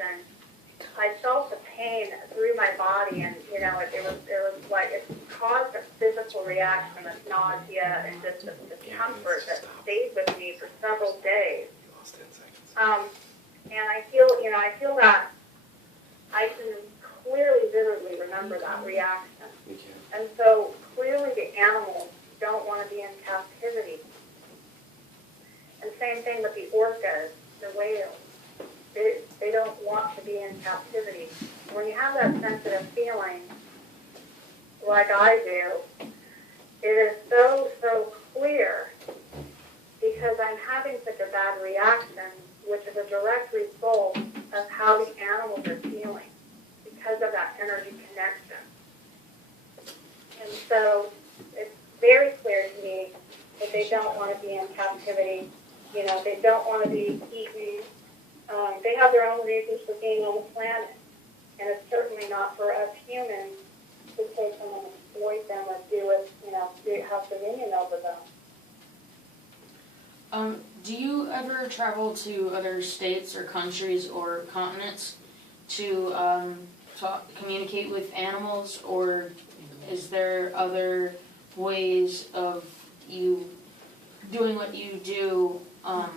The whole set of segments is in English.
and I felt the pain through my body, and it was like it caused a physical reaction of nausea and just a discomfort that stayed with me for several days. And I feel that I can clearly, vividly remember that reaction. And so clearly the animals don't want to be in captivity. And same thing with the orcas, the whales. They don't want to be in captivity. When you have that sensitive feeling, like I do, it is so, so clear because I'm having such a bad reaction, which is a direct result of how the animals are feeling because of that energy connection. And so it's very clear to me that they don't want to be in captivity. They don't want to be eaten. They have their own reasons for being on the planet. And it's certainly not for us humans to take them and exploit them or have dominion over them. Do you ever travel to other states or countries or continents to communicate with animals, or is there other ways of you doing what you do on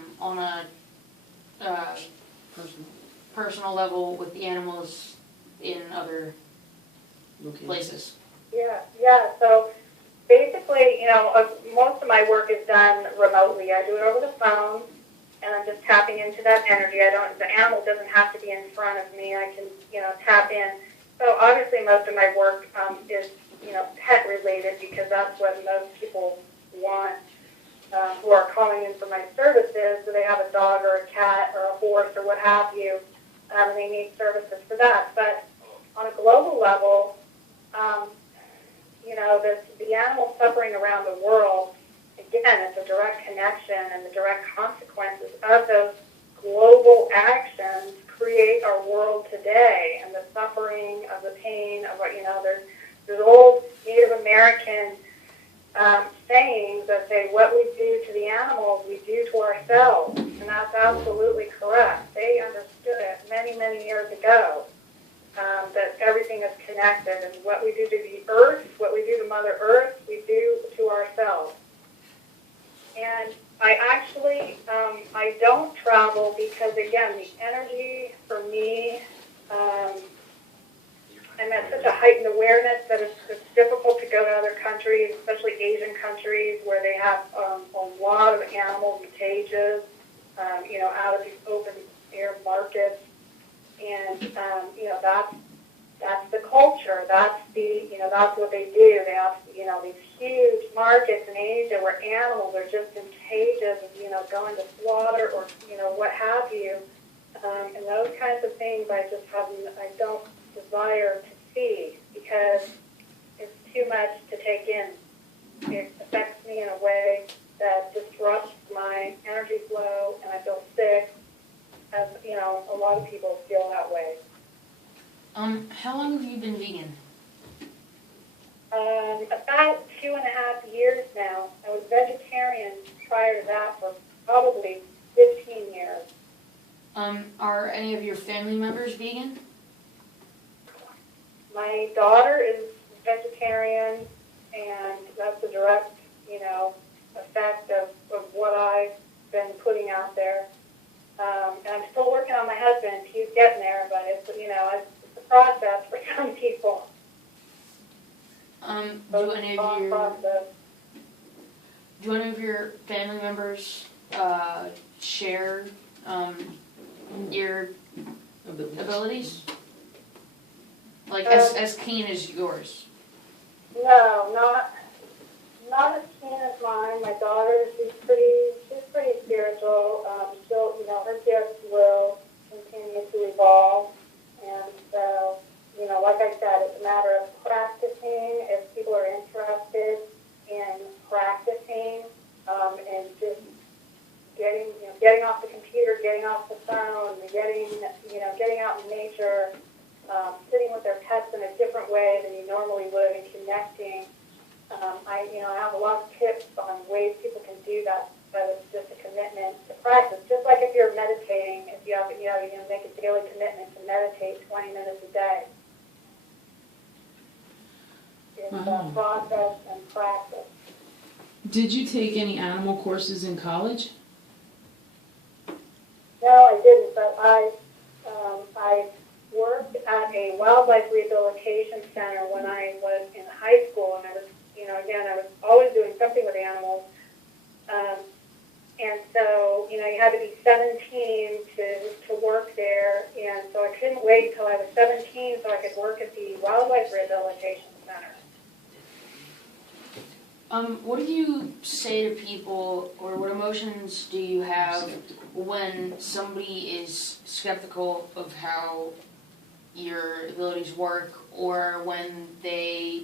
a personal level with the animals in other places? Yeah. So basically, most of my work is done remotely. I do it over the phone, and I'm just tapping into that energy. The animal doesn't have to be in front of me. I can, tap in. So obviously, most of my work is, pet related because that's what most people want who are calling in for my services. So they have a dog or a cat or a horse or what have you, and they need services for that. But on a global level, the animals suffering around the world, again, it's a direct connection, and the direct consequences of those global actions create our world today, and the suffering of the pain of there's old Native American sayings that say what we do to the animals, we do to ourselves, and that's absolutely correct. They understood it many, many years ago. That everything is connected, and what we do to the earth, what we do to Mother Earth, we do to ourselves. And I actually, I don't travel because, again, the energy for me, I'm at such a heightened awareness that it's difficult to go to other countries, especially Asian countries, where they have a lot of animals in cages, out of these open air markets. And, that's the culture. That's that's what they do. They have, these huge markets in Asia where animals are just in cages, going to slaughter or, what have you. And those kinds of things I don't desire to see because it's too much to take in. It affects me in a way that disrupts my energy flow, and I feel sick. As a lot of people feel that way. How long have you been vegan? About 2.5 years now. I was vegetarian prior to that for probably 15 years. Are any of your family members vegan? My daughter is vegetarian, and that's a direct, effect of what I've been putting out there. And I'm still working on my husband. He's getting there, but it's a process for some people. Do any of your family members share your abilities? Like as keen as yours? No, not as keen as mine. My daughter, she's pretty spiritual. Her gifts will continue to evolve. And so, like I said, it's a matter of practicing. If people are interested in practicing and just getting off the computer, getting off the phone, getting out in nature, sitting with their pets in a different way than you normally would, and connecting. I have a lot of tips on ways people can do that but it's just a commitment to practice. Just like if you're meditating, if you have, you're going to make a daily commitment to meditate 20 minutes a day. It's a process and practice. Did you take any animal courses in college? No, I didn't, but I worked at a wildlife rehabilitation center when I was in high school, and I was, I was always doing something with animals. And so, you had to be 17 to work there, and so I couldn't wait until I was 17 so I could work at the wildlife rehabilitation center. What do you say to people, or what emotions do you have when somebody is skeptical of how your abilities work, or when they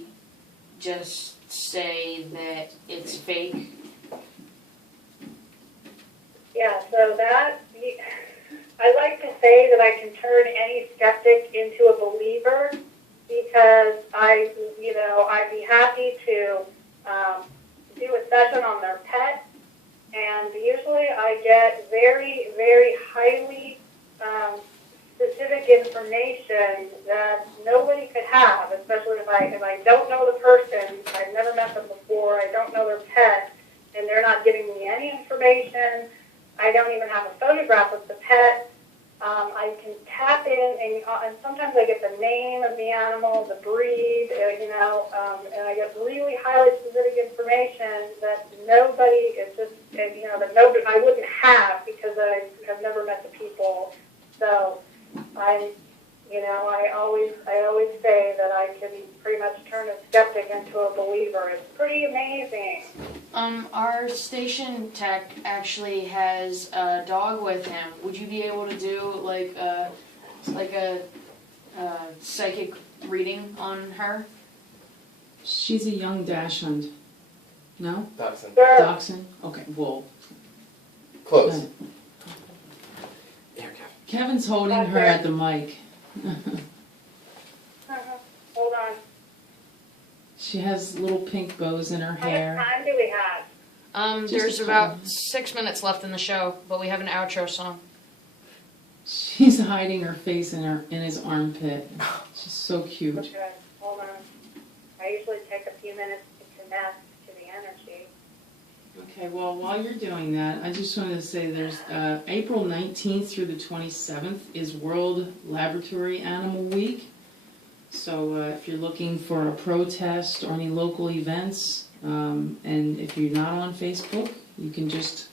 just say that it's fake? Yeah, so I like to say that I can turn any skeptic into a believer, because I'd be happy to do a session on their pet, and usually I get very, very highly specific information that nobody could have, especially if I don't know the person, I've never met them before, I don't know their pet, and they're not giving me any information. I don't even have a photograph of the pet. I can tap in, and sometimes I get the name of the animal, the breed, and I get really highly specific information that nobody is just, I wouldn't have, because I have never met the people. So I always say that I can pretty much turn a skeptic into a believer. It's pretty amazing. Our station tech actually has a dog with him. Would you be able to do like a psychic reading on her? She's a young dachshund. No? Dachshund. Sure. Dachshund? Okay, well. Close. Here, Kev. Kevin's holding her at the mic. Hold on. She has little pink bows in her How much hair. time do we have? There's about 6 minutes left in the show, but we have an outro song. She's hiding her face in his armpit. She's so cute. Okay, hold on. I usually take a few minutes to connect to the energy. Okay, well, while you're doing that, I just wanted to say there's April 19th through the 27th is World Laboratory Animal Week. So if you're looking for a protest or any local events, and if you're not on Facebook, you can just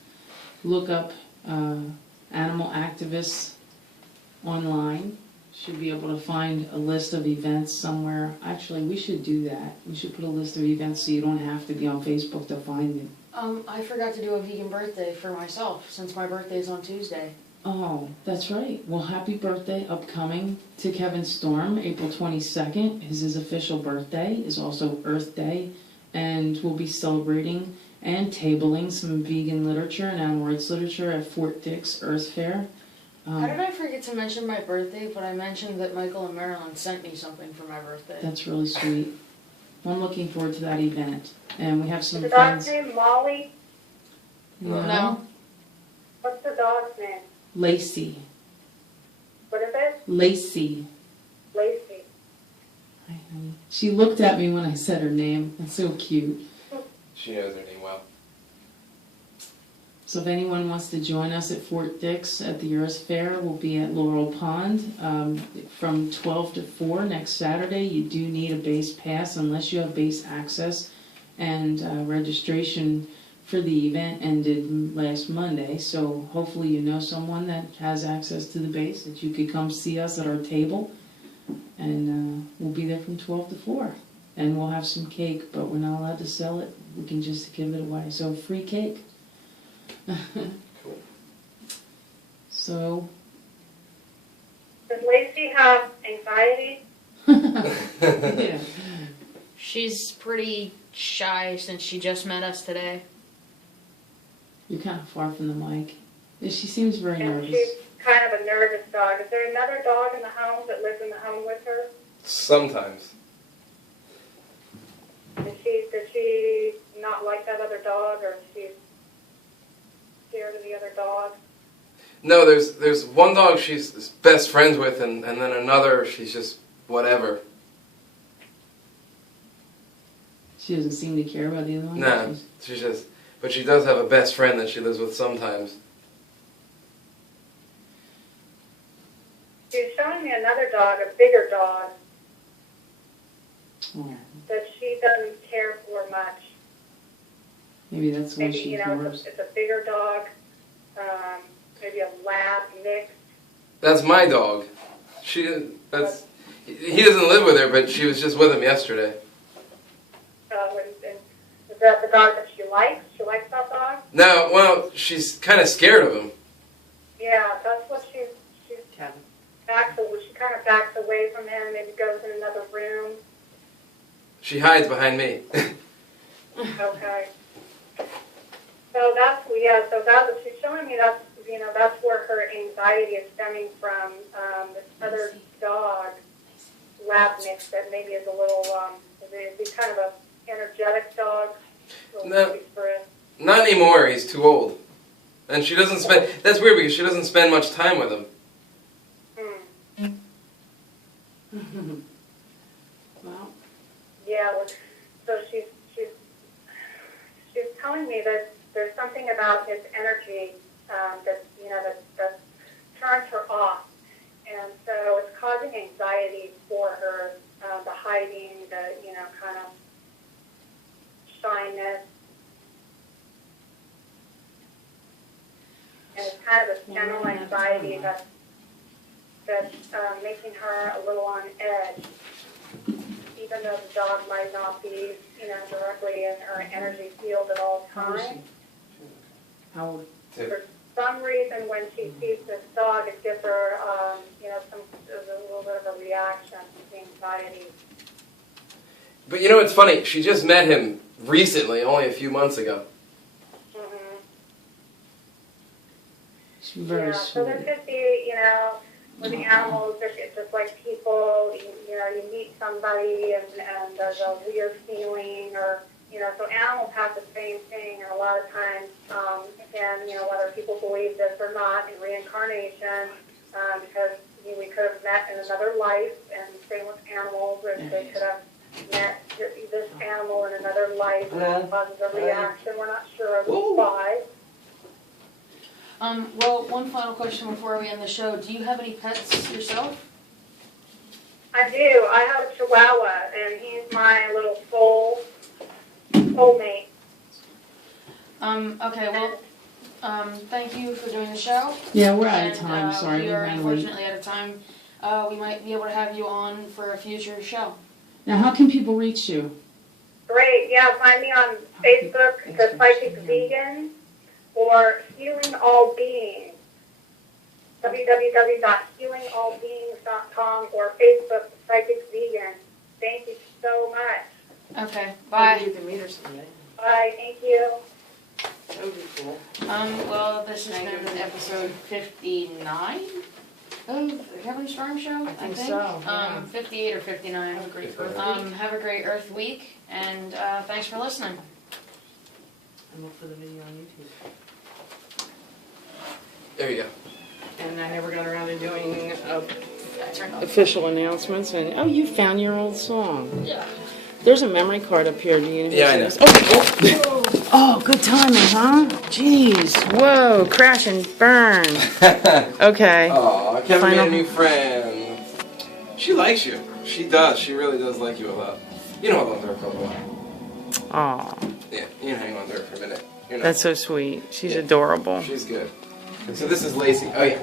look up animal activists online. Should be able to find a list of events somewhere. Actually, we should do that. We should put a list of events so you don't have to be on Facebook to find it. I forgot to do a vegan birthday for myself, since my birthday is on Tuesday. Oh, that's right. Well, happy birthday upcoming to Kevin Storm. April 22nd is his official birthday, is also Earth Day, and we'll be celebrating and tabling some vegan literature and animal rights literature at Fort Dix Earth Fair. How did I forget to mention my birthday, but I mentioned that Michael and Marilyn sent me something for my birthday? That's really sweet. Well, I'm looking forward to that event. And we have some Is the dog's friends. name Molly? No. What's the dog's name? Lacey. What is it? Lacey. Tracy. Hi, honey. She looked at me when I said her name. That's so cute. She knows her name well. So if anyone wants to join us at Fort Dix at the Earth Fair, we'll be at Laurel Pond from 12 to 4 next Saturday. You do need a base pass unless you have base access, and registration for the event ended last Monday, so hopefully you know someone that has access to the base that you could come see us at our table, and we'll be there from 12 to 4. And we'll have some cake, but we're not allowed to sell it. We can just give it away. So free cake. Cool. So. Does Lacey have anxiety? Yeah. She's pretty shy since she just met us today. You're kind of far from the mic. She seems very And nervous. she's kind of a nervous dog. Is there another dog in the home that lives in the home with her? Sometimes. Does she not like that other dog, or she? scared of the other dog? No, there's one dog she's best friends with, and then another she's just whatever. She doesn't seem to care about the other one? Nah, she's just, but she does have a best friend that she lives with sometimes. She's showing me another dog, a bigger dog, Oh, that she doesn't care for much. maybe that's why Maybe, she you know, ignores. it's a bigger dog, maybe a lab mix. That's my dog. He doesn't live with her, but she was just with him yesterday. And is that the dog that she likes? She likes that dog? No, well, she's kind of scared of him. Yeah, that's what she's backs away. She kind of backs away from him, maybe goes in another room. She hides behind me. Okay. So that's what she's showing me. That's, you know, that's where her anxiety is stemming from. This other dog, lab mix, that maybe is a little, is kind of a energetic dog. A little No. spirited. Not anymore. He's too old, and she doesn't spend. That's weird because she doesn't spend much time with him. Well, Yeah, well, so she's telling me that there's something about his energy that, you know, that turns her off, and so it's causing anxiety for her, the hiding, the, you know, kind of shyness, and it's kind of a general anxiety that's making her a little on edge. Even though the dog might not be, you know, directly in her energy field at all how old is times, she? How old? for some reason when she sees this dog, it gives her, you know, there's a little bit of a reaction to anxiety. But you know what's funny? She just met him recently, only a few months ago. Mm-hmm. She's very Yeah, so there sweet. could be, you know, with animals, it's just like people, you know, you meet somebody and there's a weird feeling, or, you know, so animals have the same thing, and a lot of times, again, you know, whether people believe this or not, in reincarnation, because we could have met in another life, and same with animals, or they could have met this animal in another life, and it causes a reaction. We're not sure why. Well, one final question before we end the show. Do you have any pets yourself? I do. I have a Chihuahua, and he's my little soulmate. Okay, well, thank you for doing the show. Yeah, we're out of And, time. Sorry, we we are ran late. unfortunately out of time. We might be able to have you on for a future show. Now, how can people reach you? Great. Yeah, find me on Facebook, The Psychic Vegan, or Healing All Beings, www.healingallbeings.com, or Facebook, The Psychic Vegan. Thank you so much. Okay, bye. Maybe you can meet her someday. Bye. Thank you. That would be cool. Well, this has been episode 59 of the Kevin Storm Show, I think. so, yeah. 58 or 59. Have a great Earth Week. Have a great Earth Week, and thanks for listening. And look for the video on YouTube. There you go. And I never got around to doing I turned off. official announcements. And oh, you found your old song. Yeah. There's a memory card up here. Do you know? Yeah, I know. Oh, good timing, huh? Jeez. Whoa, crash and burn. Okay. Aw, Kevin made Final- a new friend. She likes you. She does. She really does like you a lot. You know, hold on to her for a while. Aw, Yeah, you can hang on to her for a minute. You know. that's so sweet. She's Yeah. adorable. She's good. So this is Lacey. Oh yeah.